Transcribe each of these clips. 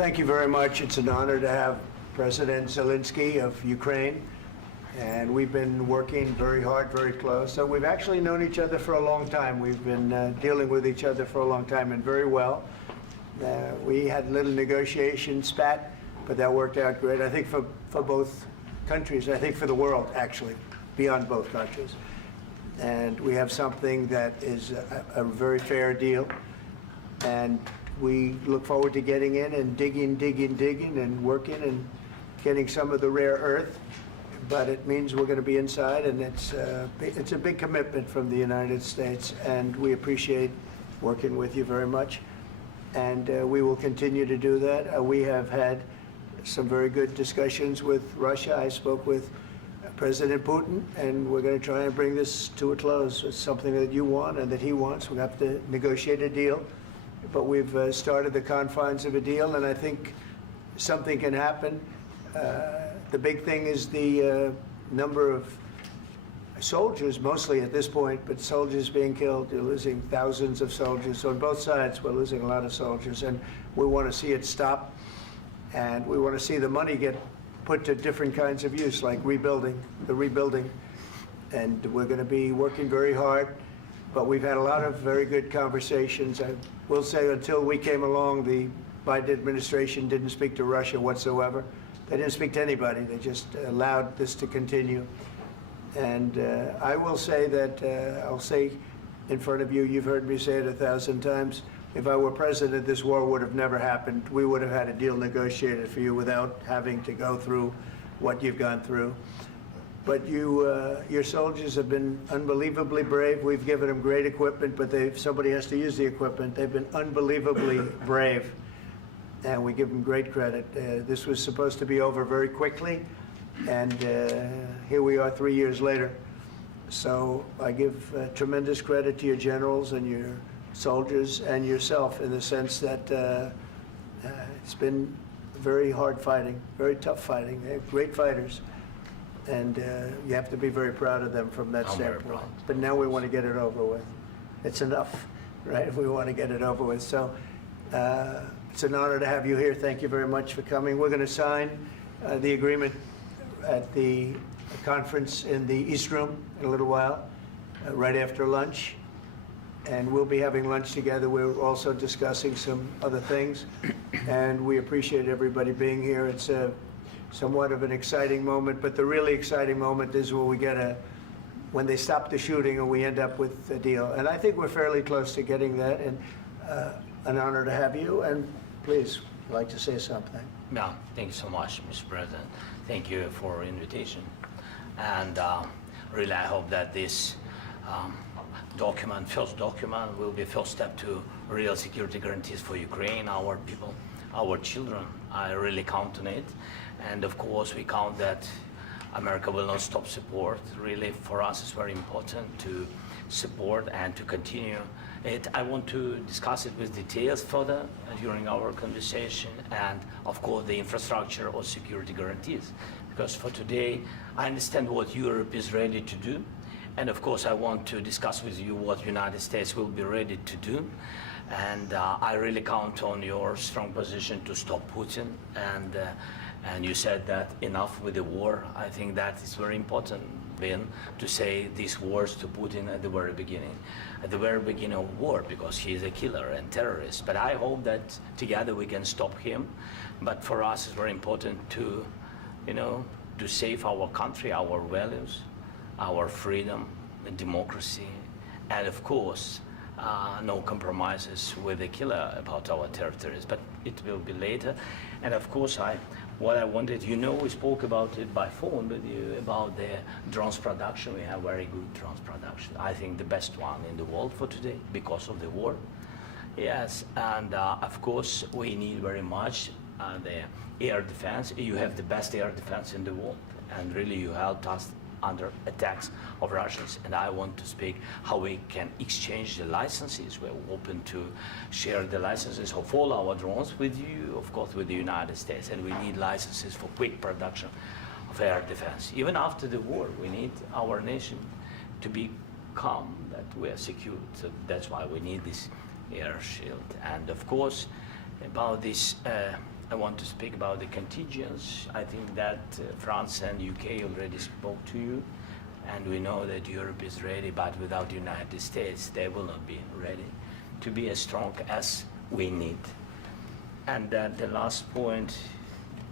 thank you very much. It's an honor to have President Zelenskyy of Ukraine, and we've been working very hard, very close. So we've actually known each other for a long time. We've been dealing with each other for a long time and very well. We had a little negotiation spat, but that worked out great. I think for both countries, I think for the world, actually, beyond both countries. And we have something that is a very fair deal. And we look forward to getting in and digging and working and getting some of the rare earth. But it means we're going to be inside, and it's a big commitment from the United States, and we appreciate working with you very much. And we will continue to do that. We have had some very good discussions with Russia. I spoke with President Putin, and we're going to try and bring this to a close. It's something that you want and that he wants. We have to negotiate a deal. But we've started the confines of a deal, and I think something can happen. The big thing is the number of soldiers, mostly at this point, but soldiers being killed. You're losing thousands of soldiers. So on both sides, we're losing a lot of soldiers, and we want to see it stop. And we want to see the money get put to different kinds of use, like rebuilding. And we're going to be working very hard. But we've had a lot of very good conversations. I will say until we came along, the Biden administration didn't speak to Russia whatsoever. They didn't speak to anybody. They just allowed this to continue. And I will say that, I'll say in front of you, you've heard me say it 1,000 times, if I were president, this war would have never happened. We would have had a deal negotiated for you without having to go through what you've gone through. But your soldiers have been unbelievably brave. We've given them great equipment, but somebody has to use the equipment. They've been unbelievably brave, and we give them great credit. This was supposed to be over very quickly, and here we are 3 years later. So I give tremendous credit to your generals and your soldiers and yourself in the sense that it's been very hard fighting, very tough fighting. They're great fighters. And you have to be very proud of them from that standpoint. But now we want to get it over with. It's enough, right? We want to get it over with. So it's an honor to have you here. Thank you very much for coming. We're going to sign the agreement at the conference in the East Room in a little while, right after lunch. And we'll be having lunch together. We're also discussing some other things. And we appreciate everybody being here. It's somewhat of an exciting moment, but the really exciting moment is when we when they stop the shooting and we end up with a deal. And I think we're fairly close to getting that, and an honor to have you. And please, I'd like to say something. Yeah, thank you so much, Mr. President. Thank you for invitation. And really, I hope that this first document, will be first step to real security guarantees for Ukraine, our people, our children. I really count on it. And of course, we count that America will not stop support. Really, for us, it's very important to support and to continue it. I want to discuss it with details further during our conversation, and of course, the infrastructure or security guarantees. Because for today, I understand what Europe is ready to do. And of course, I want to discuss with you what the United States will be ready to do. And I really count on your strong position to stop Putin. And you said that enough with the war. I think that is very important, Ben, to say these words to Putin at the very beginning of war, because he is a killer and terrorist. But I hope that together we can stop him. But for us, it's very important to, to save our country, our values, our freedom, and democracy, and of course, no compromises with the killer about our territories. But it will be later. And of course, what I wanted, we spoke about it by phone with you about the drones production. We have very good drones production. I think the best one in the world for today because of the war. Yes, and of course, we need very much the air defense. You have the best air defense in the world, and really you helped us under attacks of Russians. And I want to speak how we can exchange the licenses. We're open to share the licenses of all our drones with you, of course, with the United States. And we need licenses for quick production of air defense. Even after the war, we need our nation to be calm, that we are secure. So that's why we need this air shield. And of course, about this I want to speak about the contingents. I think that France and UK already spoke to you, and we know that Europe is ready, but without the United States, they will not be ready to be as strong as we need. And then the last point,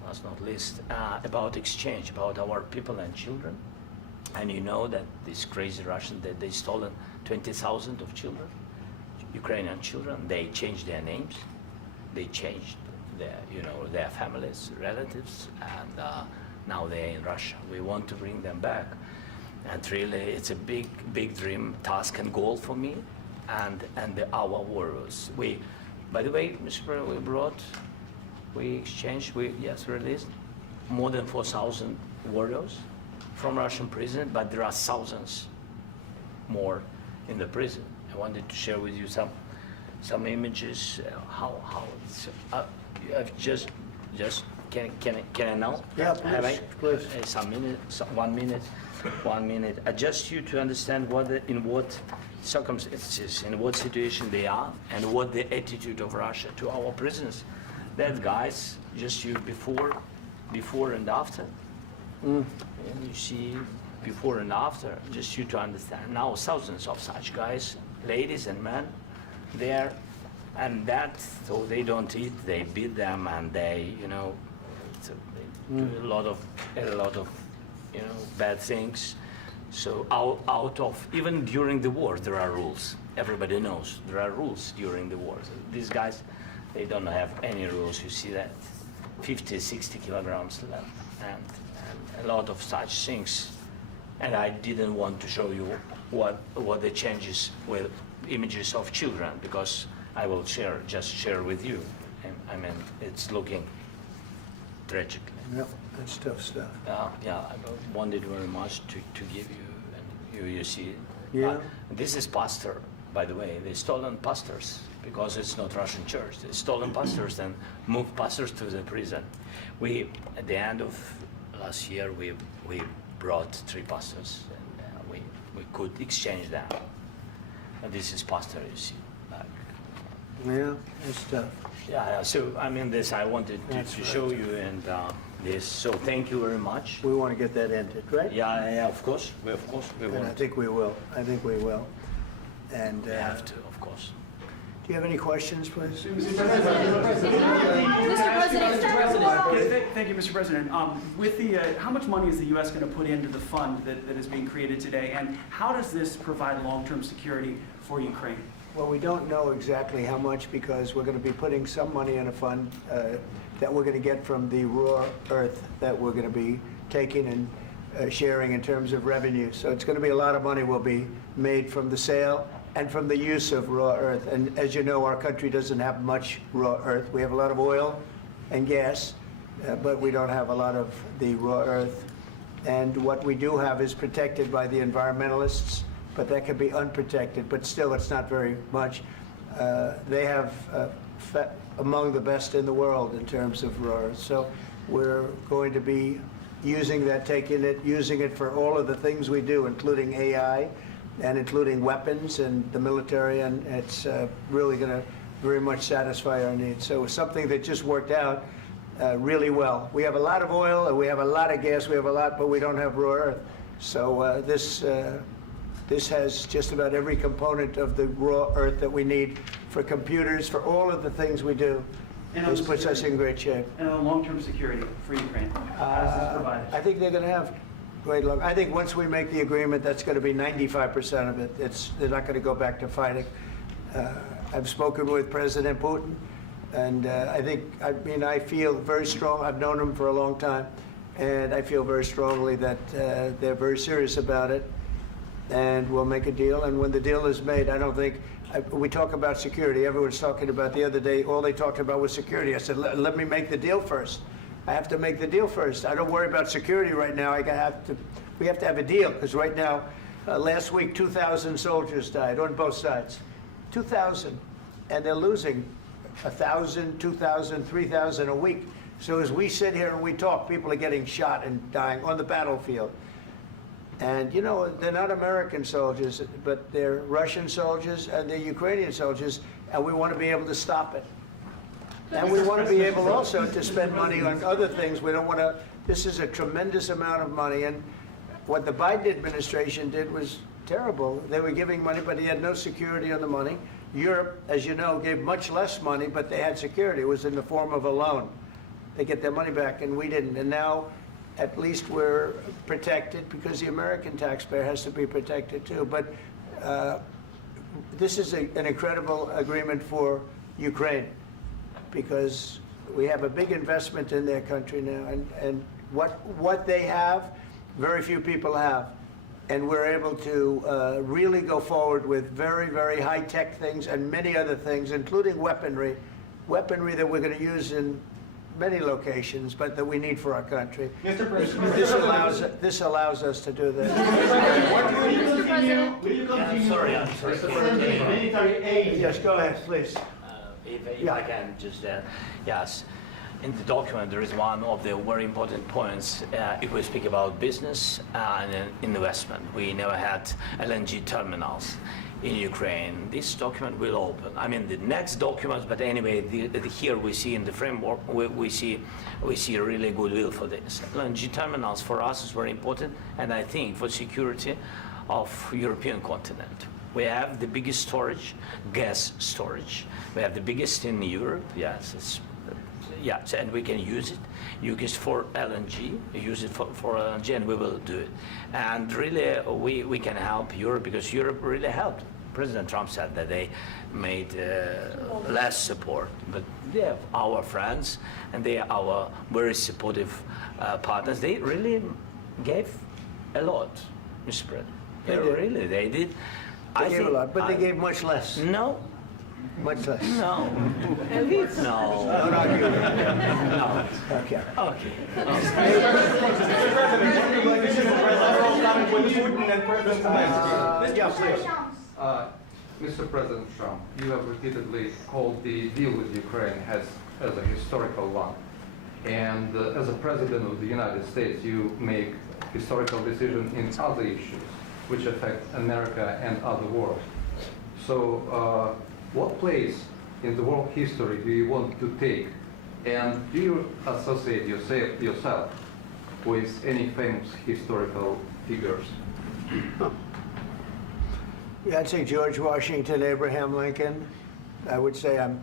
last not least, about exchange, about our people and children. And you know that this crazy Russian, that they stolen 20,000 of children, Ukrainian children. They changed their names, they changed their families, relatives, and now they're in Russia. We want to bring them back, and really, it's a big dream, task, and goal for me, and our warriors. By the way, Mr. President, we released more than 4,000 warriors from Russian prison, but there are thousands more in the prison. I wanted to share with you some images. How it's, can I now? Yeah, Have I? please. Some minute, 1 minute, 1 minute. Just you to understand in what circumstances, in what situation they are, and what the attitude of Russia to our prisoners. That guys, just you before and after. And you see before and after, just you to understand. Now thousands of such guys, ladies and men, there, and that, so they don't eat, they beat them, and they, they do a lot of, bad things. So out of, even during the war, there are rules. Everybody knows there are rules during the war. So these guys, they don't have any rules. You see that 50, 60 kilograms left, and a lot of such things. And I didn't want to show you what the changes with images of children, because I will just share with you. And I mean, it's looking tragically. Yep, that's tough stuff. Yeah, I wanted very much to give you, and you see. Yeah. This is pastor, by the way. They stolen pastors because it's not Russian church. They stolen pastors and moved pastors to the prison. At the end of last year, we brought 3 pastors, and we could exchange them. And this is pastor, you see. Yeah, that's tough. Yeah, so I mean, this I wanted to show you, and this. So thank you very much. We want to get that ended, right? Yeah, of course. We And I want. think we will. And We have to, of course. do you have any questions, please? Mr. President. Thank you, Mr. President. With the, how much money is the U.S. going to put into the fund that is being created today, and how does this provide long-term security for Ukraine? Well, we don't know exactly how much, because we're going to be putting some money in a fund that we're going to get from the raw earth that we're going to be taking and sharing in terms of revenue. So it's going to be a lot of money will be made from the sale and from the use of raw earth. And as you know, our country doesn't have much raw earth. We have a lot of oil and gas, but we don't have a lot of the raw earth. And what we do have is protected by the environmentalists, but that can be unprotected, but still it's not very much. They have among the best in the world in terms of raw earth. So we're going to be using that, using it for all of the things we do, including AI and including weapons and the military, and it's really going to very much satisfy our needs. So it's something that just worked out really well. We have a lot of oil, and we have a lot of gas, we have a lot, but we don't have raw earth. So this has just about every component of the raw earth that we need for computers, for all of the things we do. And This puts us in great shape. And on long-term security for Ukraine, how does this provide it? I think they're going to have great luck. I think once we make the agreement, that's going to be 95% of it. They're not going to go back to fighting. I've spoken with President Putin, and I feel very strong. I've known him for a long time, and I feel very strongly that they're very serious about it, and we'll make a deal. And when the deal is made, I don't think, we talk about security. Everyone's talking about the other day, all they talked about was security. I said, let me make the deal first. I have to make the deal first. I don't worry about security right now. We have to have a deal, because right now, last week, 2,000 soldiers died on both sides. 2,000, and they're losing 1,000, 2,000, 3,000 a week. So as we sit here and we talk, people are getting shot and dying on the battlefield. And you know, they're not American soldiers, but they're Russian soldiers and they're Ukrainian soldiers, and we want to be able to stop it. And we want to be able also to spend money on other things. We don't want to, this is a tremendous amount of money. And what the Biden administration did was terrible. They were giving money, but he had no security on the money. Europe, as you know, gave much less money, but they had security. It was in the form of a loan. They get their money back, and we didn't. And now, at least we're protected because the American taxpayer has to be protected too. But this is an incredible agreement for Ukraine because we have a big investment in their country now, and what they have, very few people have. And we're able to really go forward with very, very high-tech things and many other things, including weaponry that we're going to use in many locations, but that we need for our country. Mr. President, This allows us to do that. will you continue I'm sorry. sending military aid? Yes, go ahead, please. If I can just, yes. In the document, there is one of the very important points. If we speak about business and investment, we never had LNG terminals in Ukraine. This document will open. I mean, the next documents, but anyway, here we see in the framework, we see really goodwill for this. LNG terminals for us is very important, and I think for security of European continent. We have the biggest storage, gas storage. We have the biggest in Europe. Yes, yes, and we can use it. Use it for LNG. Use it for LNG, and we will do it. And really, we can help Europe because Europe really helped. President Trump said that they made less support, but they are our friends and they are our very supportive partners. They really gave a lot, Mr. President. They did. They gave a lot, but they gave much less. No. Much less. No. No. Don't argue. No. Okay. Okay. Yeah, please. Mr. President Trump, you have repeatedly called the deal with Ukraine as a historical one. And as a President of the United States, you make historical decisions in other issues which affect America and other world. So what place in the world history do you want to take? And do you associate yourself with any famous historical figures? Yeah, I'd say George Washington, Abraham Lincoln. I would say I'm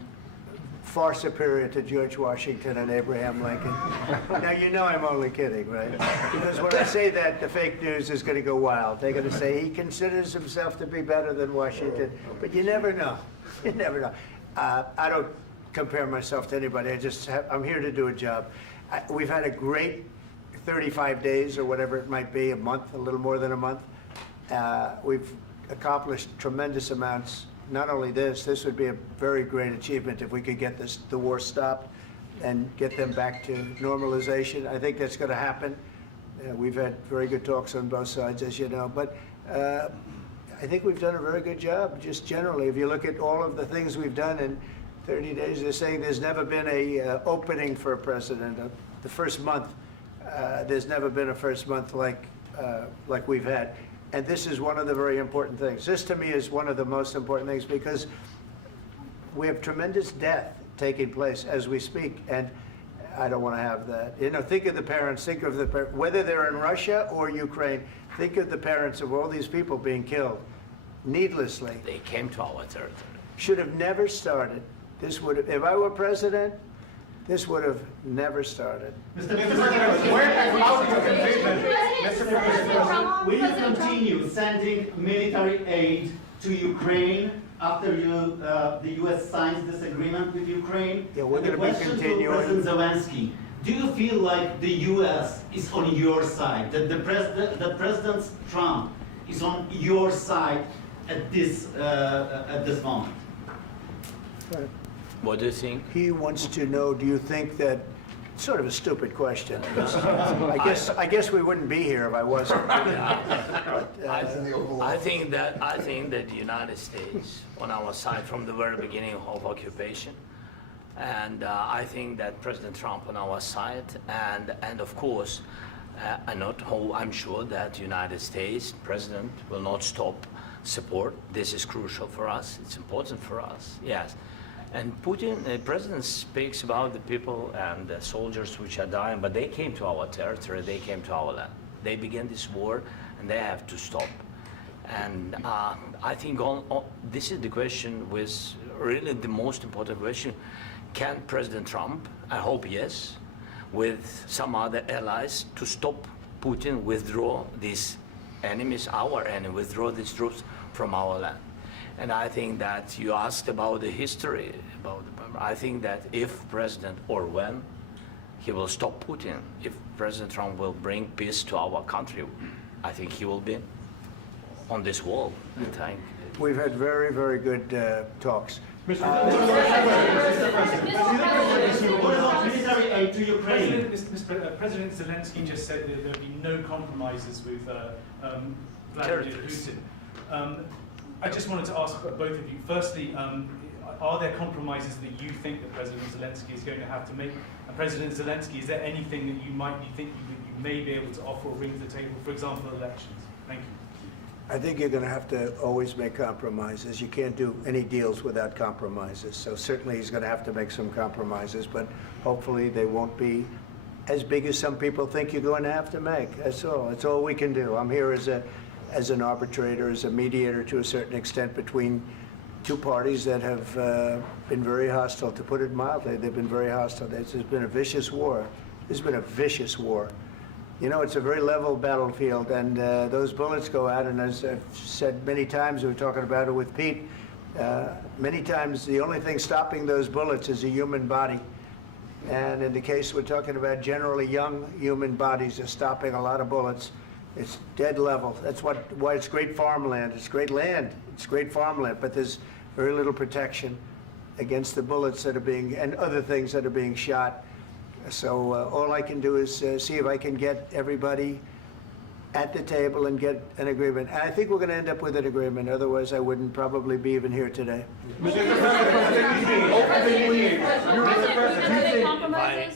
far superior to George Washington and Abraham Lincoln. Now, you know I'm only kidding, right? Because when I say that, the fake news is going to go wild. They're going to say he considers himself to be better than Washington. But you never know. You never know. I don't compare myself to anybody. I'm here to do a job. We've had a great 35 days or whatever it might be, a month, a little more than a month. We've accomplished tremendous amounts. Not only this would be a very great achievement if we could get the war stopped and get them back to normalization. I think that's going to happen. We've had very good talks on both sides, as you know. But I think we've done a very good job, just generally. If you look at all of the things we've done in 30 days, they're saying there's never been a opening for a president. The first month, there's never been a first month like we've had. And this is one of the very important things. This, to me, is one of the most important things because we have tremendous death taking place as we speak, and I don't want to have that. You know, think of the parents, whether they're in Russia or Ukraine, think of the parents of all these people being killed needlessly. They came to our territory. Should have never started. This would have, if I were president, this would have never started. Mr. President, where and how do you continue? Mr. President, will you continue sending military aid to Ukraine after the U.S. signs this agreement with Ukraine? Yeah, we're And the going to be question continuing. to President Zelenskyy, do you feel like the U.S. is on your side, that President Trump is on your side at this moment? Right. What do you think? He wants to know, do you think that, sort of a stupid question. I guess we wouldn't be here if I wasn't. I think that the United States on our side from the very beginning of occupation, and I think that President Trump on our side, and of course, I'm sure that the United States President will not stop support. This is crucial for us. It's important for us. Yes. And Putin, the president speaks about the people and the soldiers which are dying, but they came to our territory, they came to our land. They began this war, and they have to stop. And I think this is the question, with really the most important question. Can President Trump, I hope yes, with some other allies, to stop Putin, withdraw these enemies, our enemy, withdraw these troops from our land? And I think that you asked about the history, I think that if President, or when, he will stop Putin, if President Trump will bring peace to our country, I think he will be on this wall. I think. We've had very, very good talks. What about military aid to Ukraine? President Zelenskyy just said that there'll be no compromises with Vladimir Putin. I just wanted to ask both of you, firstly, are there compromises that you think that President Zelenskyy is going to have to make? And President Zelenskyy, is there anything that you might think you may be able to offer or bring to the table, for example, elections? Thank you. I think you're going to have to always make compromises. You can't do any deals without compromises. So certainly he's going to have to make some compromises, but hopefully they won't be as big as some people think you're going to have to make. That's all. That's all we can do. I'm here as an arbitrator, as a mediator to a certain extent between two parties that have been very hostile, to put it mildly. They've been very hostile. There's been a vicious war. There's been a vicious war. You know, it's a very level battlefield, and those bullets go out, and as I've said many times, we were talking about it with Pete, many times the only thing stopping those bullets is a human body. And in the case we're talking about, generally young human bodies are stopping a lot of bullets. It's dead level. That's why it's great farmland. It's great land. It's great farmland, but there's very little protection against the bullets that are being, and other things that are being shot. So all I can do is see if I can get everybody at the table and get an agreement. And I think we're going to end up with an agreement. Otherwise, I wouldn't probably be even here today.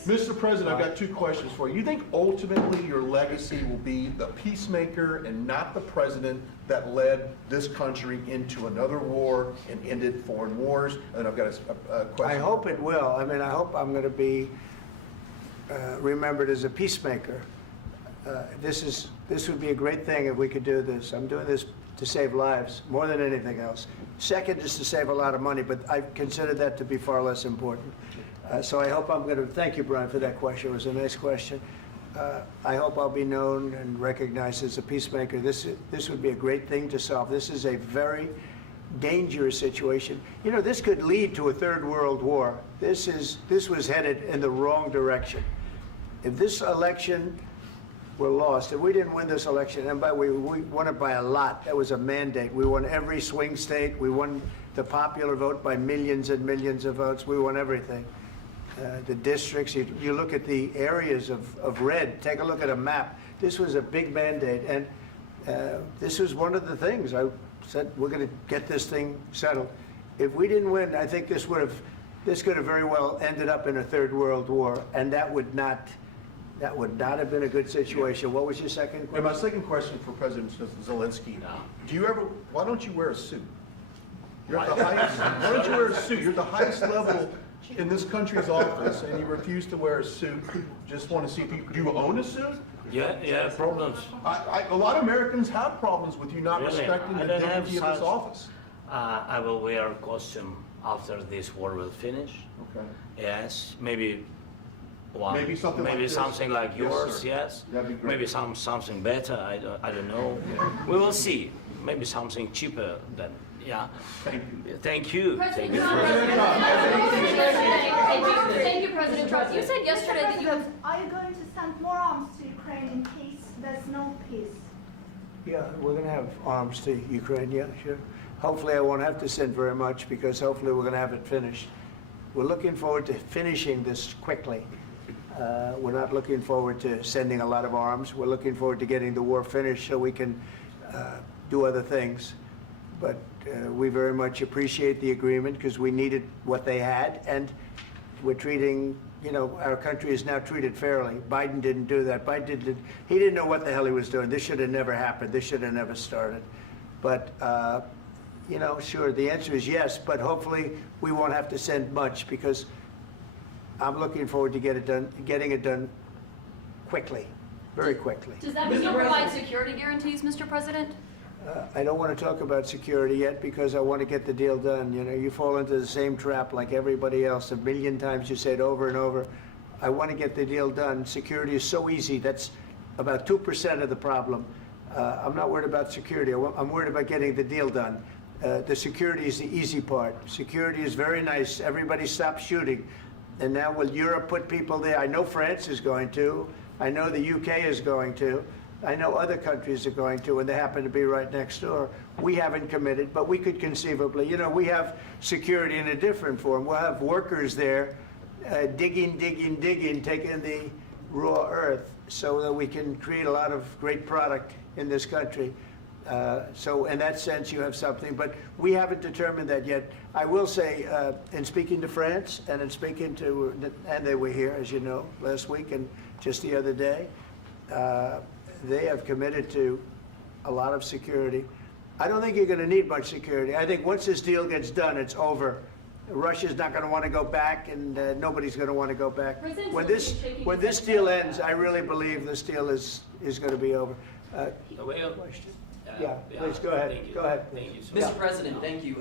Mr. President, I've got two questions for you. You think ultimately your legacy will be the peacemaker and not the president that led this country into another war and ended foreign wars? And I've got a question. I hope it will. I mean, I hope I'm going to be remembered as a peacemaker. This would be a great thing if we could do this. I'm doing this to save lives more than anything else. Second is to save a lot of money, but I consider that to be far less important. So I hope I'm going to, thank you, Brian, for that question. It was a nice question. I hope I'll be known and recognized as a peacemaker. This would be a great thing to solve. This is a very dangerous situation. You know, this could lead to a third world war. This was headed in the wrong direction. If this election were lost, if we didn't win this election, and by the way, we won it by a lot. That was a mandate. We won every swing state. We won the popular vote by millions and millions of votes. We won everything. The districts, you look at the areas of red, take a look at a map. This was a big mandate, and this was one of the things. I said, we're going to get this thing settled. If we didn't win, I think this could have very well ended up in a third world war, and that would not have been a good situation. What was your second question? And my second question for President Zelenskyy, why don't you wear a suit? You're at the highest, why don't you wear a suit? You're at the highest level in this country's office, and you refuse to wear a suit. Just want to see if do you own a suit? Yeah, problems. A lot of Americans have problems with you not Really? respecting I the don't have dignity of this such- office. I will wear a costume after this war will finish. Okay. Yes, maybe one. Maybe something like this? something like Yes, yours. sir. Yes. That'd be great. Maybe something better. I don't know. We will see. Maybe something cheaper than. Yeah. Thank you. Thank you. President Thank you. Trump. Thank you, President Trump. You said yesterday that you have. Are you going to send more arms to Ukraine in case there's no peace? Yeah, we're going to have arms to Ukraine, yeah, sure. Hopefully I won't have to send very much, because hopefully we're going to have it finished. We're looking forward to finishing this quickly. We're not looking forward to sending a lot of arms. We're looking forward to getting the war finished so we can do other things. But we very much appreciate the agreement, because we needed what they had, and we're treating, you know, our country is now treated fairly. Biden didn't do that. He didn't know what the hell he was doing. This should have never happened. This should have never started. But you know, sure, the answer is yes, but hopefully we won't have to send much because I'm looking forward to getting it done quickly, very quickly. Does that mean you'll provide security guarantees, Mr. President? I don't want to talk about security yet because I want to get the deal done. You know, you fall into the same trap like everybody else. A million times you say it over and over. I want to get the deal done. Security is so easy. That's about 2% of the problem. I'm not worried about security. I'm worried about getting the deal done. The security is the easy part. Security is very nice. Everybody stopped shooting. And now will Europe put people there? I know France is going to. I know the UK is going to. I know other countries are going to, and they happen to be right next door. We haven't committed, but we could conceivably. You know, we have security in a different form. We'll have workers there digging, taking the raw earth so that we can create a lot of great product in this country. So in that sense, you have something, but we haven't determined that yet. I will say, in speaking to France and in speaking to, and they were here, as you know, last week and just the other day, they have committed to a lot of security. I don't think you're going to need much security. I think once this deal gets done, it's over. Russia's not going to want to go back, and nobody's going to want to go back. President When Zelensky this shaking his deal head. ends, I really believe this deal is going to be over. Question? Yeah, please go ahead. Thank you. Go ahead. Thank you so Yeah. much. Mr. President, thank you.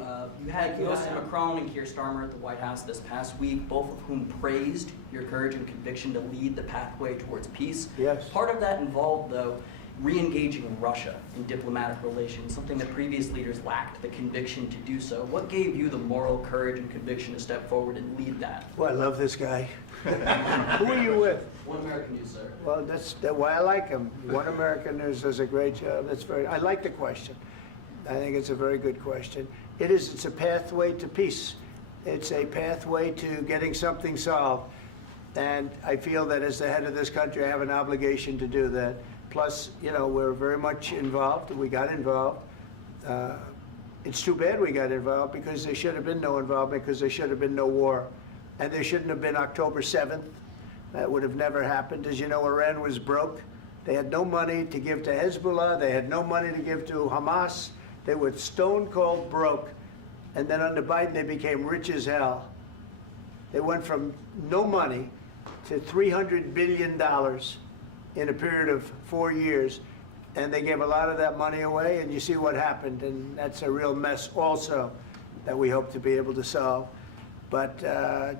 You had Joseph Macron and Keir Starmer at the White House this past week, both of whom praised your courage and conviction to lead the pathway towards peace. Yes. Part of that involved, though, re-engaging Russia in diplomatic relations, something that previous leaders lacked the conviction to do so. What gave you the moral courage and conviction to step forward and lead that? Well, I love this guy. Who are you with? One American News, sir. Well, that's why I like him. One American News does a great job. I like the question. I think it's a very good question. It's a pathway to peace. It's a pathway to getting something solved. And I feel that as the head of this country, I have an obligation to do that. Plus, you know, we're very much involved. We got involved. It's too bad we got involved because there should have been no involvement because there should have been no war. And there shouldn't have been October 7th. That would have never happened. As you know, Iran was broke. They had no money to give to Hezbollah. They had no money to give to Hamas. They were stone cold broke. And then under Biden, they became rich as hell. They went from no money to $300 billion in a period of 4 years. And they gave a lot of that money away, and you see what happened. And that's a real mess also that we hope to be able to solve. But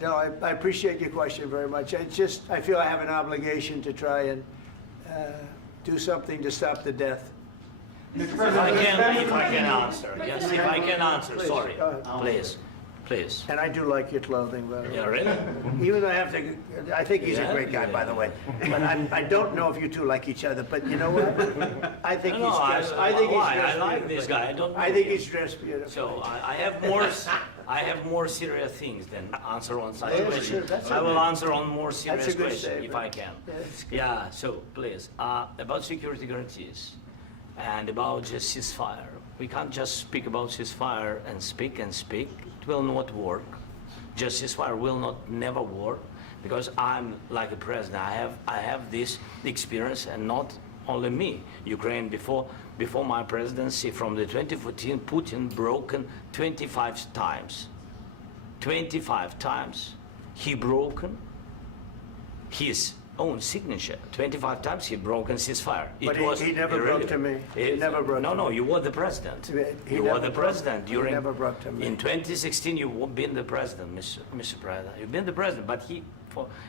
no, I appreciate your question very much. It's just, I feel I have an obligation to try and do something to stop the death. If I can answer, yes, if I can answer, Please, sorry, go ahead. please. And I do like your clothing, by the way. Yeah, really? Even though I think he's a Yeah? great guy, by the way. Yeah. But I don't know if you two like each other, but you know what? I think he's No, dressed, I think he's why? dressed I like beautifully. this guy. I don't know I think him. he's dressed beautifully. So I have more serious things than answer on such Yeah, questions. sure, that's I will okay. answer on more serious That's a good questions if statement. I can. Yeah, that's good. Yeah, so please, about security guarantees and about just ceasefire. We can't just speak about ceasefire and speak. It will not work. Just ceasefire will not never work because I'm like a president. I have this experience, and not only me. Ukraine before my presidency, from the 2014, Putin broken 25 times. 25 times he broken his own signature. 25 times he broken ceasefire. But he never broke to me. He never broke No, to no, me. you were the president. He You never were the broke- president he during. never broke to me. In 2016, you've been the president, Mr. President. You've been the president, but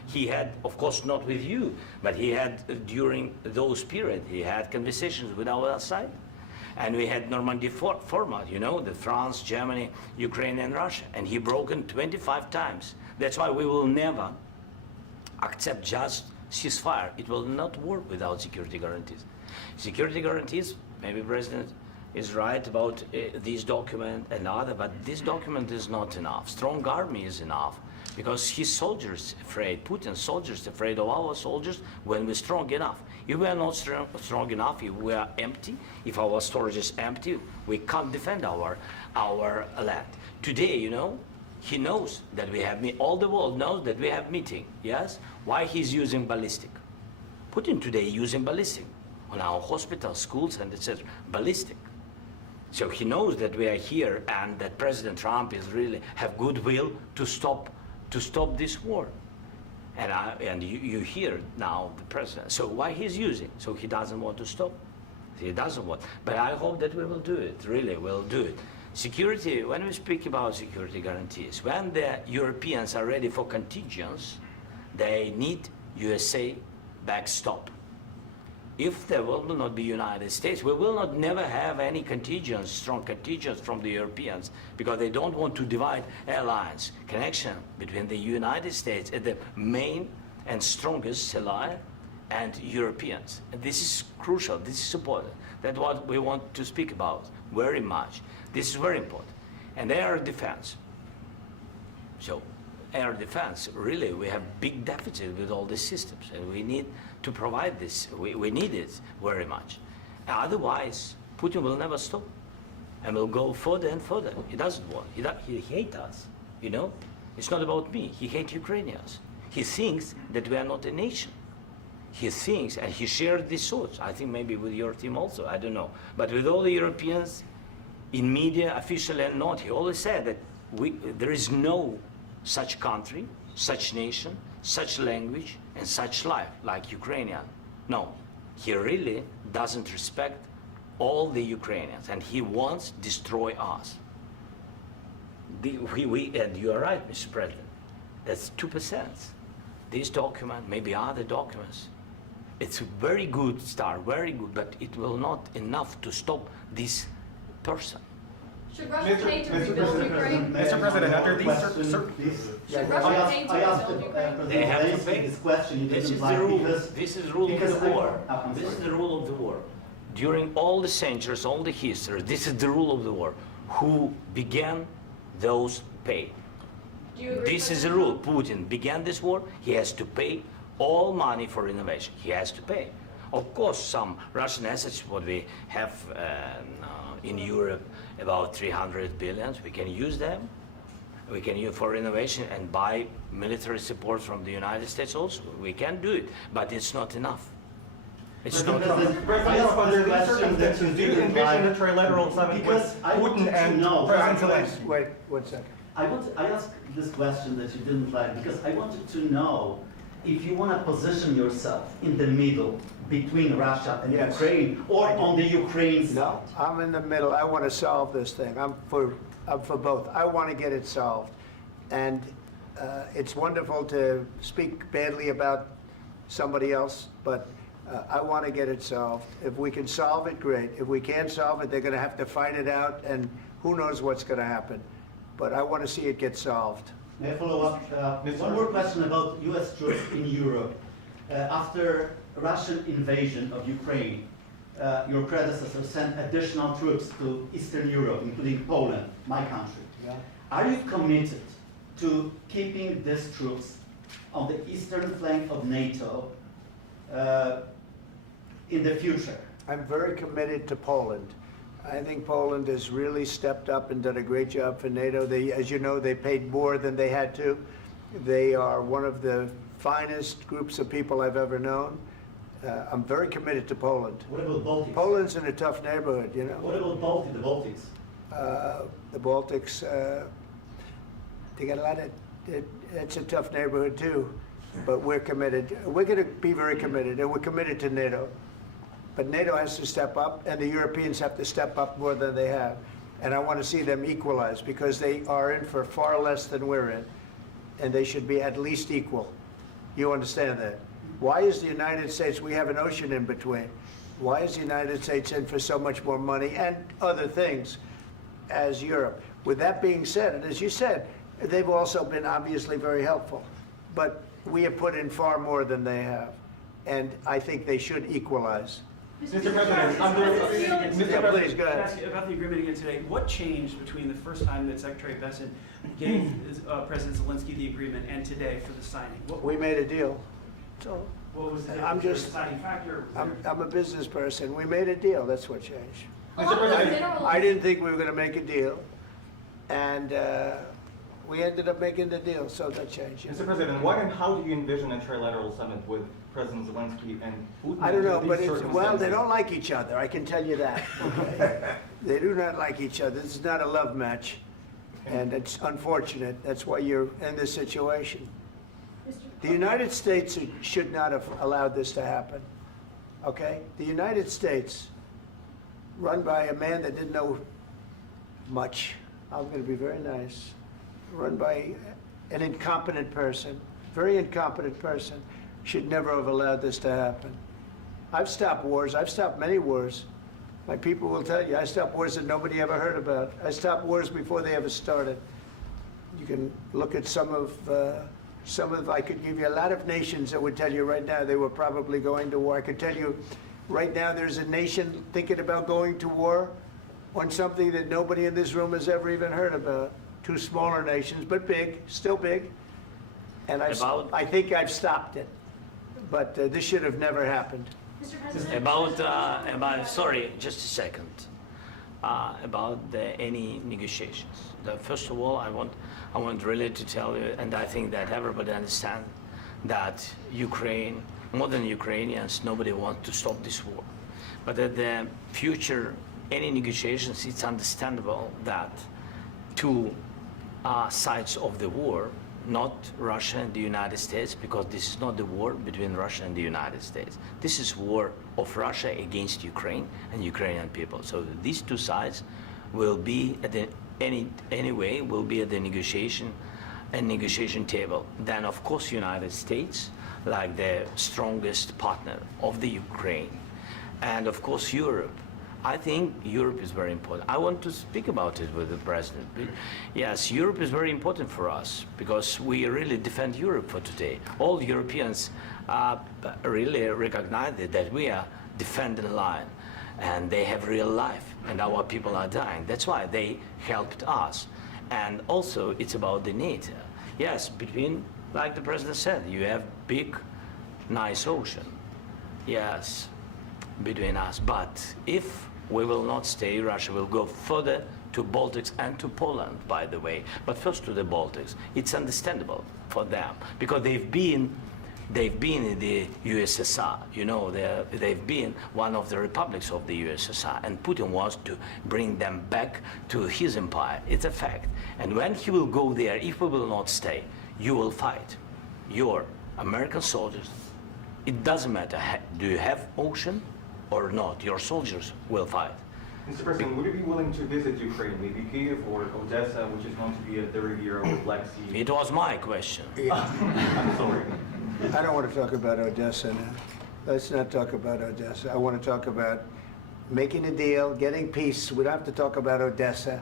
he had, of course, not with you, but he had during those period, he had conversations with our side. And we had Normandy format, you know, the France, Germany, Ukraine, and Russia. And he broken 25 times. That's why we will never accept just ceasefire. It will not work without security guarantees. Security guarantees, maybe President is right about this document and other, but this document is not enough. Strong army is enough because his soldiers afraid, Putin's soldiers afraid of our soldiers when we're strong enough. If we are not strong enough, if we are empty, if our storage is empty, we can't defend our land. Today, you know, he knows that we have all the world knows that we have meeting, yes? Why he's using ballistic? Putin today using ballistic on our hospitals, schools, and etc. Ballistic. So he knows that we are here and that President Trump is really have goodwill to stop this war. And you hear now the president. So why he's using? So he doesn't want to stop. He doesn't want. But I hope that we will do it. Really, we'll do it. Security. When we speak about security guarantees, when the Europeans are ready for contingents, they need USA backstop. If there will not be United States, we will not never have any contingents, strong contingents from the Europeans, because they don't want to divide alliance connection between the United States and the main and strongest ally and Europeans. And this is crucial, this is important. That's what we want to speak about very much. This is very important. And air defense. So air defense, really, we have big deficit with all these systems, and we need to provide this. We need it very much. Otherwise, Putin will never stop, and will go further and further. He doesn't want. He hates us. You know, it's not about me. He hates Ukrainians. He thinks that we are not a nation. He thinks, and he shared these thoughts. I think maybe with your team also. I don't know, but with all the Europeans, in media, officially and not, he always said that there is no such country, such nation, such language, and such life like Ukrainian. No, he really doesn't respect all the Ukrainians, and he wants to destroy us. And you are right, Mr. President, that's 2%. This document, maybe other documents, it's a very good start, very good, but it will not enough to stop this person. Should Russia pay to rebuild Ukraine? Mr. President, under these Should Russia pay to I asked rebuild Ukraine? They have to Zelensky pay. this question. You This didn't is like the rule. because- This is the rule of because the war. I'm This is sorry. the rule of the war. During all the centuries, all the history, this is the rule of the war. Who began, those pay. Do you agree, This is the President rule. Trump? Putin began this war. He has to pay all money for innovation. He has to pay. Of course, some Russian assets, what we have in Europe, about 300 billions, we can use them. We can use for innovation and buy military support from the United States also. We can do it, but it's not enough. It's not enough. President, under these circumstances, do you envision a trilateral summit with Putin and President Zelensky? Wait 1 second. I asked this question that you didn't like because I wanted to know if you want to position yourself in the middle between Russia and Yes. Ukraine or on the Ukraine side. No, I'm in the middle. I want to solve this thing. I'm for both. I want to get it solved. And it's wonderful to speak badly about somebody else, but I want to get it solved. If we can solve it, great. If we can't solve it, they're going to have to fight it out, and who knows what's going to happen. But I want to see it get solved. May I follow up? One more question about U.S. troops in Europe. After Russian invasion of Ukraine, your predecessor sent additional troops to Eastern Europe, including Poland, my country. Yeah. Are you committed to keeping these troops on the eastern flank of NATO in the future? I'm very committed to Poland. I think Poland has really stepped up and done a great job for NATO. They, as you know, they paid more than they had to. They are one of the finest groups of people I've ever known. I'm very committed to Poland. What about Baltics? Poland's in a tough neighborhood, you know. What about the Baltics? The Baltics, they got a lot of, it's a tough neighborhood too, but we're committed. We're going to be very committed, and we're committed to NATO. But NATO has to step up, and the Europeans have to step up more than they have. And I want to see them equalize, because they are in for far less than we're in, and they should be at least equal. You understand that? Why is the United States, we have an ocean in between, why is the United States in for so much more money and other things as Europe? With that being said, and as you said, they've also been obviously very helpful, but we have put in far more than they have, and I think they should equalize. Mr. President, Yeah, please, go Can I ahead. ask you about the agreement again today? What changed between the first time that Secretary Bessent gave President Zelensky the agreement and today for the signing? We made a deal. So What was the I'm difference? just- Deciding factor? I'm a business person. We made a deal. That's what changed. Along with minerals. I didn't think we were going to make a deal, and We ended up making the deal, so that changed. Mr. President, what and how do you envision a trilateral summit with President Zelensky and Putin? I don't know, under but these well, they circumstances? don't like each other, I can tell you that. Okay? They do not like each other. This is not a love match, and it's unfortunate. That's why you're in this situation. The United States should not have allowed this to happen, okay? The United States, run by a man that didn't know much, I'm going to be very nice, run by an incompetent person, very incompetent person, should never have allowed this to happen. I've stopped wars. I've stopped many wars. My people will tell you, I stopped wars that nobody ever heard about. I stopped wars before they ever started. You can look at some of, I could give you a lot of nations that would tell you right now they were probably going to war. I could tell you right now there's a nation thinking about going to war on something that nobody in this room has ever even heard about. Two smaller nations, but big, still big. And I think I've stopped it. But this should have never happened. Mr. President. About sorry, just a second. About any negotiations. First of all, I want really to tell you, and I think that everybody understands that Ukraine, modern Ukrainians, nobody wants to stop this war. But at the future, any negotiations, it's understandable that two sides of the war, not Russia and the United States, because this is not the war between Russia and the United States. This is war of Russia against Ukraine and Ukrainian people. So these two sides will be at the anyway will be at the negotiation table. Then of course United States, like the strongest partner of the Ukraine, and of course Europe. I think Europe is very important. I want to speak about it with the president. Yes, Europe is very important for us because we really defend Europe for today. All Europeans really recognize that we are defending the line, and they have real life, and our people are dying. That's why they helped us. And also, it's about the NATO. Yes, between, like the president said, you have big, nice ocean. Yes, between us. But if we will not stay, Russia will go further to Baltics and to Poland, by the way. But first to the Baltics. It's understandable for them because they've been in the USSR. You know, they've been one of the republics of the USSR, and Putin wants to bring them back to his empire. It's a fact. And when he will go there, if we will not stay, you will fight. Your American soldiers, it doesn't matter, do you have ocean or not, your soldiers will fight. Mr. President, would you be willing to visit Ukraine, maybe Kyiv or Odessa, which is known to be at the Riviera or Black Sea? It was my question. I'm sorry. I don't want to talk about Odessa now. Let's not talk about Odessa. I want to talk about making a deal, getting peace. We don't have to talk about Odessa,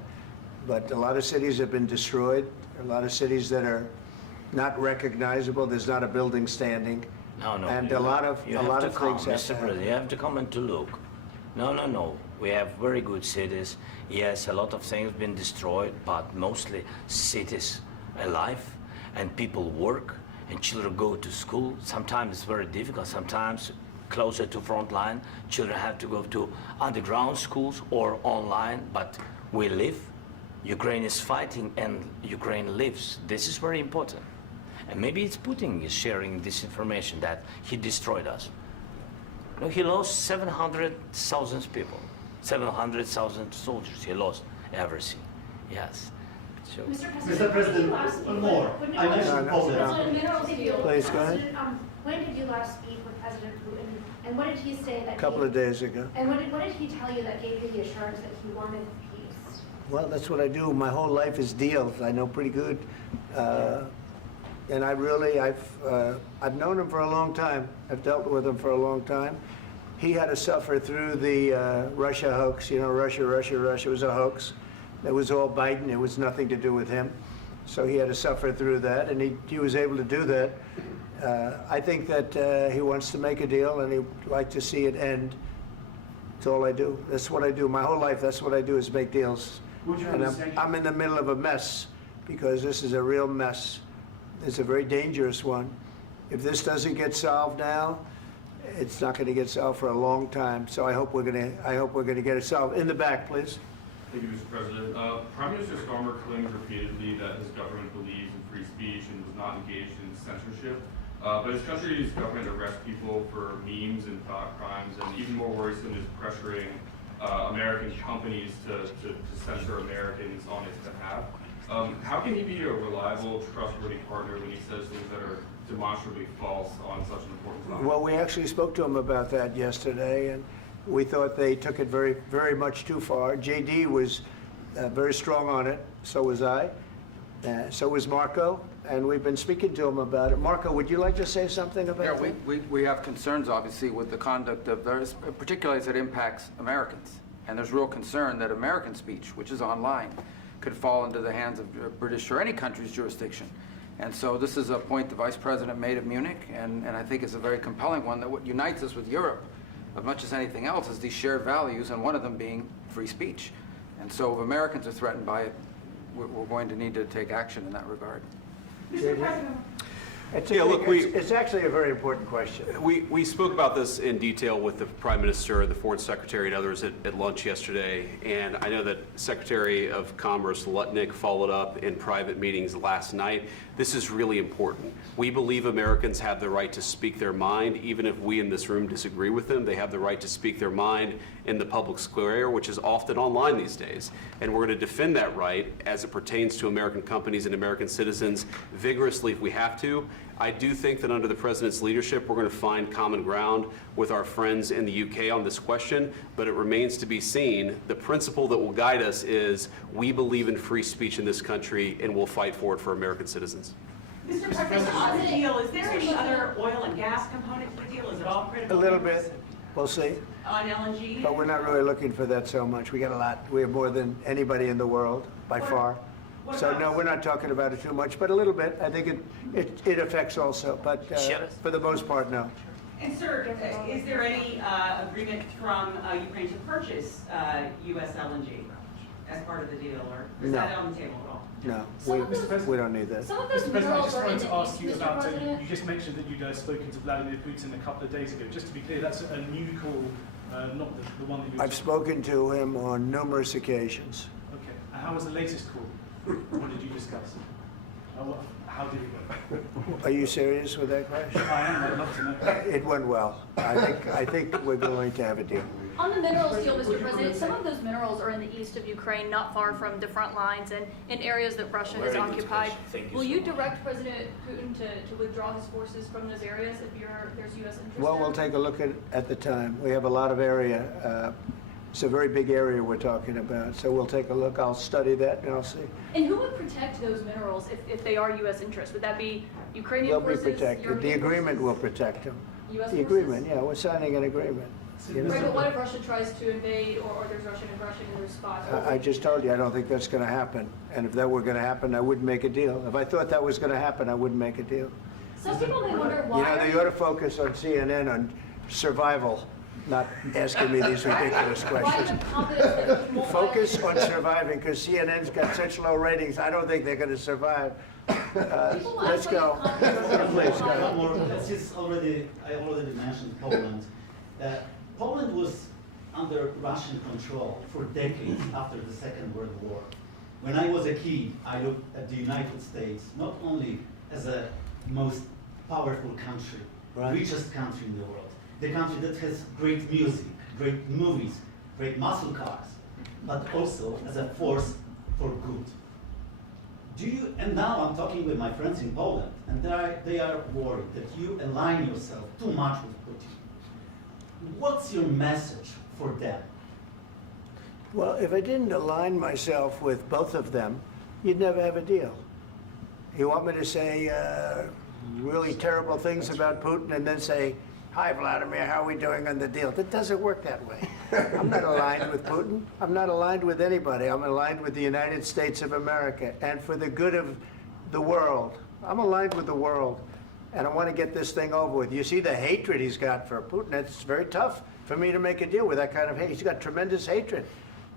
but a lot of cities have been destroyed. A lot of cities that are not recognizable. There's not a building standing. No, and a lot of things have Mr. happened. President, you have to come and to look. No. We have very good cities. Yes, a lot of things been destroyed, but mostly cities alive, and people work, and children go to school. Sometimes it's very difficult. Sometimes closer to front line, children have to go to underground schools or online. But we live. Ukraine is fighting, and Ukraine lives. This is very important. And maybe it's Putin is sharing this information that he destroyed us. No, he lost 700,000 people, 700,000 soldiers. He lost everything. Yes. So, Mr. President, one more. I mentioned Poland. Please, go ahead. When did you last speak with President Putin, and what did he say that? A couple of days ago. And what did he tell you that gave you the assurance that he wanted peace? Well, that's what I do. My whole life is deals. I know pretty good. And I've known him for a long time. I've dealt with him for a long time. He had to suffer through the Russia hoax. You know, Russia was a hoax. It was all Biden. It was nothing to do with him. So he had to suffer through that, and he was able to do that. I think that he wants to make a deal, and he'd like to see it end. That's all I do. That's what I do. My whole life, that's what I do, is make deals. And I'm in the middle of a mess, because this is a real mess. It's a very dangerous one. If this doesn't get solved now, it's not going to get solved for a long time. So I hope we're going to get it solved. In the back, please. Thank you, Mr. President. Prime Minister Starmer claimed repeatedly that his government believes in free speech and was not engaged in censorship. But his country's government arrests people for memes and thought crimes, and even more worrisome is pressuring American companies to censor Americans on his behalf. How can he be a reliable, trustworthy partner when he says things that are demonstrably false on such an important topic? Well, we actually spoke to him about that yesterday, and we thought they took it very, very much too far. JD was very strong on it, so was I, so was Marco, and we've been speaking to him about it. Marco, would you like to say something about that? We have concerns, obviously, with the conduct of those, particularly as it impacts Americans. And there's real concern that American speech, which is online, could fall into the hands of British or any country's jurisdiction. And so this is a point the Vice President made at Munich, and I think it's a very compelling one, that what unites us with Europe, as much as anything else, is these shared values, and one of them being free speech. And so if Americans are threatened by it, we're going to need to take action in that regard. Mr. President. It's actually a very important question. We spoke about this in detail with the Prime Minister, the Foreign Secretary, and others at lunch yesterday, and I know that Secretary of Commerce Lutnick followed up in private meetings last night. This is really important. We believe Americans have the right to speak their mind, even if we in this room disagree with them. They have the right to speak their mind in the public square, which is often online these days. And we're going to defend that right as it pertains to American companies and American citizens vigorously if we have to. I do think that under the President's leadership, we're going to find common ground with our friends in the UK on this question, but it remains to be seen. The principle that will guide us is we believe in free speech in this country, and we'll fight for it for American citizens. Mr. President, on the deal, is there any other oil and gas component to the deal? Is it all critical? A little bit. We'll see. On LNG? But we're not really looking for that so much. We got a lot. We have more than anybody in the world, by far. So no, we're not talking about it too much, but a little bit. I think it affects also, but for the most part, no. And sir, is there any agreement from Ukraine to purchase U.S. LNG as part of the deal, or is that on the table at all? No, we don't need that. Mr. President, I just wanted to ask you about, you just mentioned that you'd spoken to Vladimir Putin a couple of days ago. Just to be clear, that's a new call, not the one that you... I've spoken to him on numerous occasions. Okay, and how was the latest call? What did you discuss? How did it go? Are you serious with that question? I am, I'd love to know. It went well. I think we're going to have a deal. On the minerals deal, Mr. President, some of those minerals are in the east of Ukraine, not far from the front lines and in areas that Russia has occupied. Will you direct President Putin to withdraw his forces from those areas if there's U.S. interest? Well, we'll take a look at the time. We have a lot of area. It's a very big area we're talking about, so we'll take a look. I'll study that and I'll see. And who would protect those minerals if they are U.S. interests? Would that be Ukrainian forces? They'll be protected. European The agreement forces? will protect them. U.S. The forces? agreement, yeah, we're signing an agreement. You know? Right, but what if Russia tries to invade or there's Russian aggression in those spots? I just told you, I don't think that's going to happen. And if that were going to happen, I wouldn't make a deal. If I thought that was going to happen, I wouldn't make a deal. Some people may wonder why. You know, they ought to focus on CNN on survival, not asking me these ridiculous questions. Focus on surviving, because CNN's got such low ratings, I don't think they're going to survive. Let's go. Please, go ahead. I already mentioned Poland. Poland was under Russian control for decades after the Second World War. When I was a kid, I looked at the United States not only as a most powerful country, richest country in the world, the country that has great music, great movies, great muscle cars, but also as a force for good. And now I'm talking with my friends in Poland, and they are worried that you align yourself too much with Putin. What's your message for them? Well, if I didn't align myself with both of them, you'd never have a deal. You want me to say really terrible things about Putin and then say, "Hi, Vladimir, how are we doing on the deal?" That doesn't work that way. I'm not aligned with Putin. I'm not aligned with anybody. I'm aligned with the United States of America and for the good of the world. I'm aligned with the world, and I want to get this thing over with. You see the hatred he's got for Putin. It's very tough for me to make a deal with that kind of hate. He's got tremendous hatred,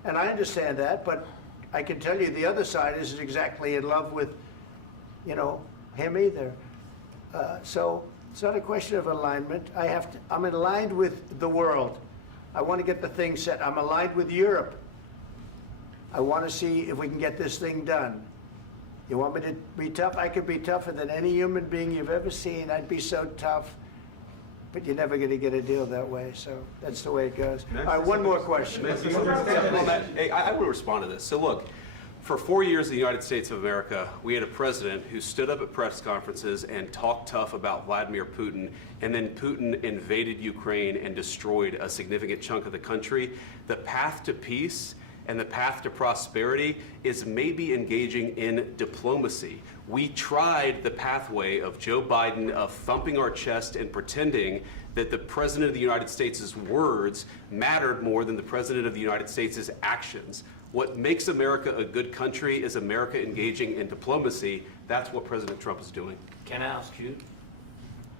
and I understand that, but I can tell you the other side isn't exactly in love with, you know, him either. So it's not a question of alignment. I'm aligned with the world. I want to get the thing set. I'm aligned with Europe. I want to see if we can get this thing done. You want me to be tough? I could be tougher than any human being you've ever seen. I'd be so tough. But you're never going to get a deal that way, so that's the way it goes. All right, one more question. Hey, I want to respond to this. So look, for 4 years in the United States of America, we had a president who stood up at press conferences and talked tough about Vladimir Putin, and then Putin invaded Ukraine and destroyed a significant chunk of the country. The path to peace and the path to prosperity is maybe engaging in diplomacy. We tried the pathway of Joe Biden of thumping our chest and pretending that the President of the United States' words mattered more than the President of the United States' actions. What makes America a good country is America engaging in diplomacy. That's what President Trump is doing. Can I ask you?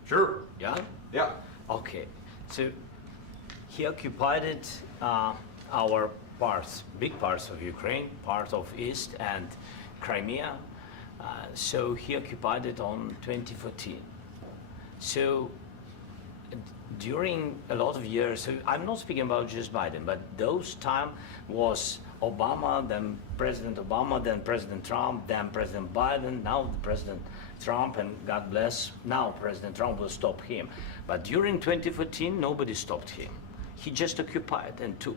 Sure. Yeah? Yeah. Okay. So he occupied it, our parts, big parts of Ukraine, part of East and Crimea. So he occupied it on 2014. So during a lot of years, so I'm not speaking about just Biden, but those time was Obama, then President Obama, then President Trump, then President Biden, now President Trump, and God bless, now President Trump will stop him. But during 2014, nobody stopped him. He just occupied and took.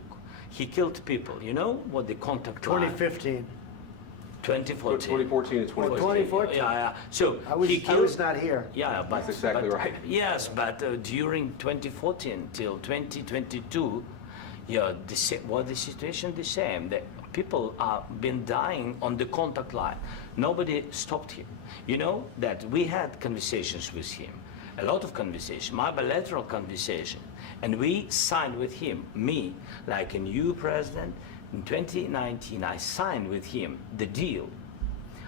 He killed people. You know what the contact line? 2015. 2014. 2014 and 2015. 2014. Yeah. So I was not here. Yeah, but That's exactly right. Yes, but during 2014 till 2022, yeah, the situation the same. The people are been dying on the contact line. Nobody stopped him. You know that we had conversations with him, a lot of conversation, my bilateral conversation, and we signed with him. Me, like a new president. In 2019, I signed with him the deal.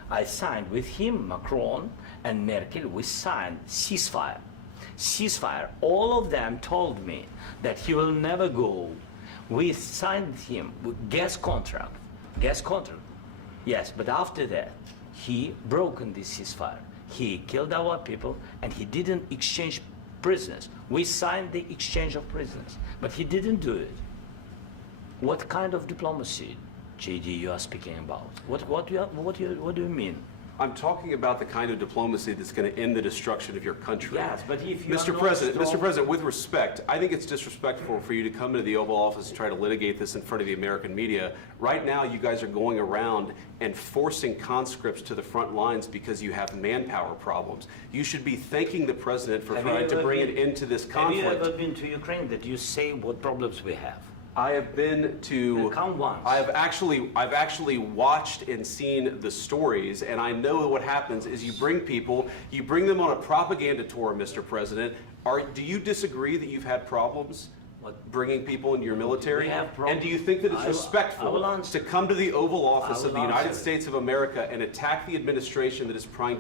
I signed with him, Macron and Merkel, we signed ceasefire. Ceasefire. All of them told me that he will never go. We signed with him with gas contract. Gas contract. Yes, but after that, he broken this ceasefire. He killed our people and he didn't exchange prisoners. We signed the exchange of prisoners, but he didn't do it. What kind of diplomacy, JD, you are speaking about? What do you mean? I'm talking about the kind of diplomacy that's going to end the destruction of your country. Yes, but if you Mr. President, with respect, I think it's disrespectful for you to come into the Oval Office and try to litigate this in front of the American media. Right now, you guys are going around and forcing conscripts to the front lines because you have manpower problems. You should be thanking the President for trying to bring an end to this conflict. Have you ever been to Ukraine that you say what problems we have? I have been to. Count once. I've actually watched and seen the stories, and I know what happens is you bring them on a propaganda tour, Mr. President. Do you disagree that you've had problems bringing people into your military? We have problems. And do you think that it's respectful to come to the Oval Office of the United States of America and attack the administration that is trying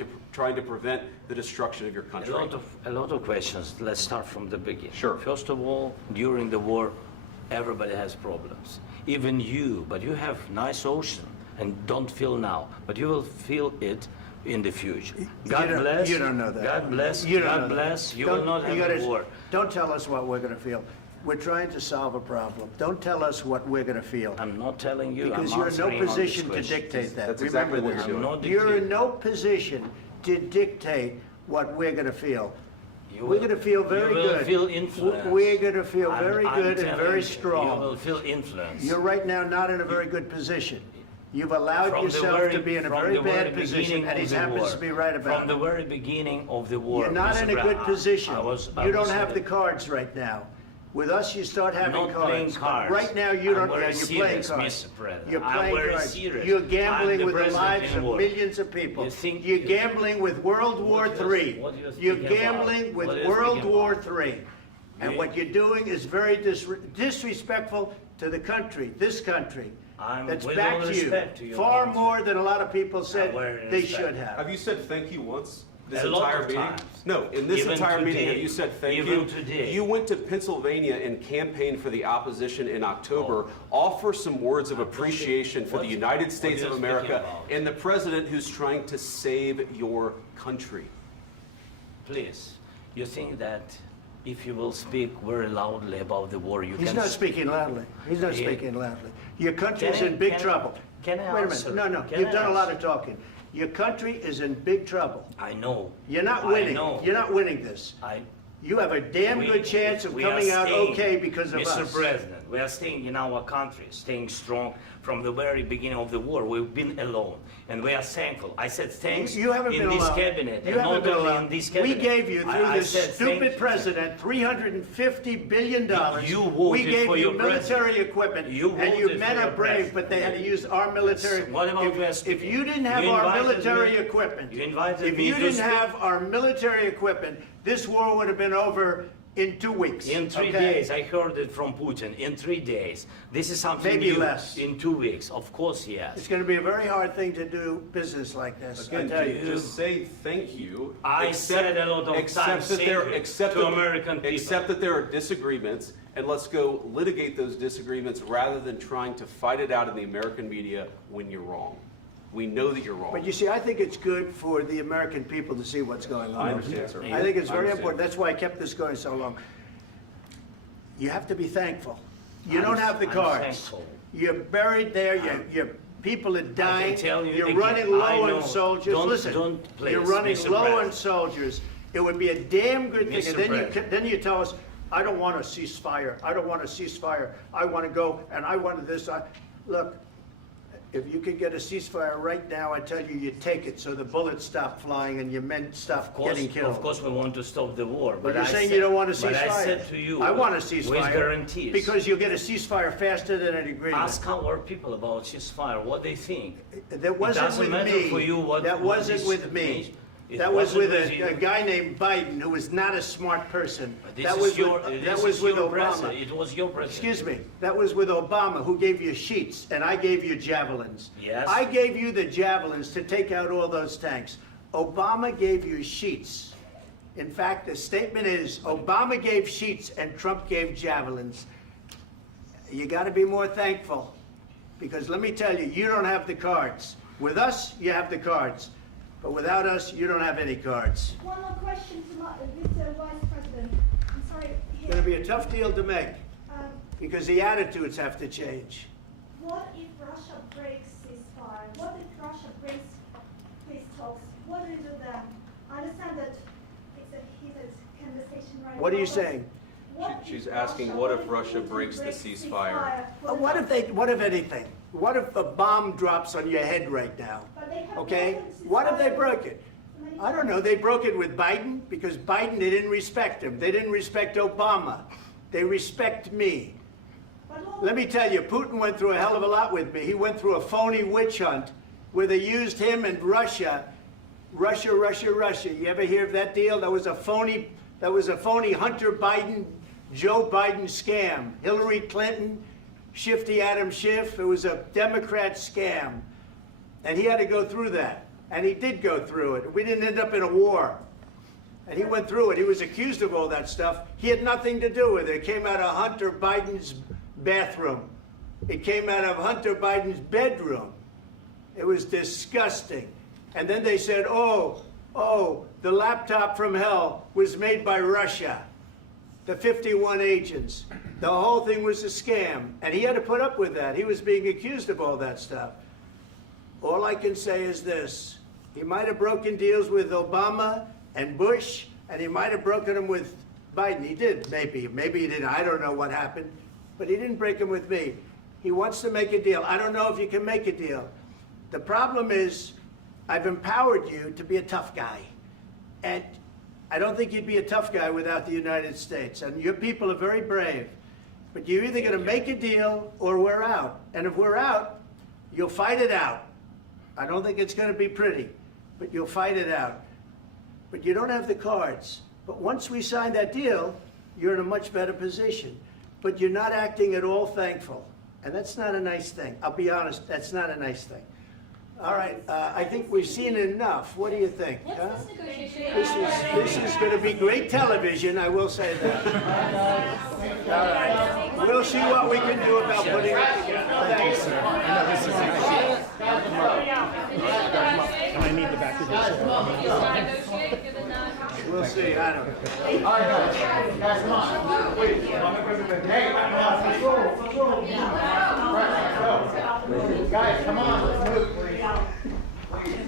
to prevent the destruction of your country? A lot of questions. Let's start from the beginning. Sure. First of all, during the war, everybody has problems. Even you, but you have nice ocean and don't feel now, but you will feel it in the future. God bless. You don't know that. God bless. You don't God know bless. that. You will not have a war. Don't tell us what we're going to feel. We're trying to solve a problem. Don't tell us what we're going to feel. I'm not telling you. Because I'm you're in no answering on this position to question. dictate that. That's Remember exactly what this. you're doing. You're in no position to dictate what we're going to feel. You We're will- going to feel very you will good. feel influenced. We're going to feel very I'm good and telling very you, strong. You will feel influence. You're right now not in a very good position. You've allowed yourself to be in a very bad position, and he happens to be right about From it. the very beginning of the war. You're not Mr. in a good Brown, position. I was You don't in have the cards right now. With us, you start having not playing cards. cards. Right now, you I'm don't. very You're playing serious, cards. Mr. President. You're I'm playing very cards. serious. You're I'm gambling the with the president lives in of war. millions of people. You think You're you- gambling with World War III. what you're You're speaking about? gambling with What you're World speaking War about? III. And You- what you're doing is very disrespectful to the country, this country. That's with back all to you. respect to your Far country. more than a lot of people said very they respect. should have. Have you said thank you once? This A lot entire of meeting? times. No, in this Even entire meeting, today. have you said thank Even you? today. You went to Pennsylvania and campaigned for the opposition in October. Offer some words of appreciation for the United States what of you're speaking America about. and the president who's trying to save your country. Please, you think that if you will speak very loudly about the war, you He's can... not speaking loudly. He's not Yeah. speaking loudly. Your country is Can I- in big can I- trouble. Can I Wait a answer? minute, no, Can you've I done a lot answer? of talking. Your country is in big trouble. I know. You're not I winning. know. You're not winning this. You have a damn good chance of We are coming out staying, okay because of Mr. us. President, we are staying in our country, staying strong from the very beginning of the war. We've been alone, and we are thankful. I said thanks You haven't in been this alone. cabinet, You and haven't not been only alone. in this We cabinet. gave you, through I this said stupid president, $350 billion. You We voted gave for you your military president. equipment, You and you voted men for are your brave, president. but they had to use our military. What about West If you didn't have You our invited military me- equipment, You invited if me you to didn't speak. have our military equipment, this war would have been over in 2 weeks. In 3 okay? days, I heard it from Putin. In 3 days, this is something Maybe new. less. In 2 weeks, of course, yes. It's going to be a very hard thing to do business like this. I Again, tell you. just say thank you. I said a lot of accept times that thank there, you accept to that- American people. Accept that there are disagreements, and let's go litigate those disagreements rather than trying to fight it out in the American media when you're wrong. We know that you're wrong. But you see, I think it's good for the American people to see what's going on. I understand, sir. I think it's I very understand. important. That's why I kept this going so long. You have to be thankful. You don't have the I'm cards. thankful. You're buried there. Your people are dying. tell you You're again, running I low know. on soldiers. Don't- Listen, don't please, you're running Mr. low on President. soldiers. It would be a damn good thing. Mr. And then President. then you tell us, I don't want a ceasefire. I don't want a ceasefire. I want to go and I want this. Look, if you could get a ceasefire right now, I tell you, you take it so the bullets stop flying and your men stop getting killed. Of course, we want to stop the war. But you're I saying said- you don't want a ceasefire. But I said to you, I want a with ceasefire. guarantees. Because you'll get a ceasefire faster than an agreement. Ask our people about ceasefire, what they think. That wasn't it doesn't with matter me. for you what. That what wasn't this with me. nation- it That was wasn't with you. a guy named Biden who was not a smart person. But this That is was your- with, this that was is with your Obama. president. It was your president. Excuse me. That was with Obama, who gave you sheets, and I gave you javelins. Yes. I gave you the javelins to take out all those tanks. Obama gave you sheets. In fact, the statement is Obama gave sheets and Trump gave javelins. You got to be more thankful, because let me tell you, you don't have the cards. With us, you have the cards. But without us, you don't have any cards. One more question to Mr. Vice President. I'm sorry. It's going to be a tough deal to make, Um, because the attitudes have to change. What if Russia breaks ceasefire? What if Russia breaks peace talks? What do you do then? I understand that it's a heated conversation right now. What are you but saying? what if She's asking, what if Russia Putin breaks the breaks ceasefire? What if anything? What if a bomb drops on your head right now? But they have Okay? broken What if they ceasefire broke it? many I don't know. They broke it with Biden because Biden, they didn't respect him. They didn't respect Obama. They respect me. Let me tell you, Putin went through a hell of a lot with me. He went through a phony witch hunt where they used him and Russia. Russia. You ever hear of that deal? That was a phony Hunter Biden, Joe Biden scam. Hillary Clinton, Shifty Adam Schiff. It was a Democrat scam. And he had to go through that. And he did go through it. We didn't end up in a war. And he went through it. He was accused of all that stuff. He had nothing to do with it. It came out of Hunter Biden's bathroom. It came out of Hunter Biden's bedroom. It was disgusting. And then they said, oh, the laptop from hell was made by Russia. The 51 agents. The whole thing was a scam. And he had to put up with that. He was being accused of all that stuff. All I can say is this. He might have broken deals with Obama and Bush, and he might have broken them with Biden. He did, maybe. Maybe he didn't. I don't know what happened. But he didn't break them with me. He wants to make a deal. I don't know if you can make a deal. The problem is, I've empowered you to be a tough guy. And I don't think you'd be a tough guy without the United States. And your people are very brave. But you're either going to make a deal or we're out. And if we're out, you'll fight it out. I don't think it's going to be pretty, but you'll fight it out. But you don't have the cards. But once we sign that deal, you're in a much better position. But you're not acting at all thankful. And that's not a nice thing. I'll be honest, that's not a nice thing. All right, I think we've seen enough. What do you think? Huh? This is going to be great television, I will say that. All right. We'll see what we can do about putting it together. Thank you, sir. I need the back of We'll see, I don't know. All right, guys, come on. Wait, hey, Guys, come on, let's move, please.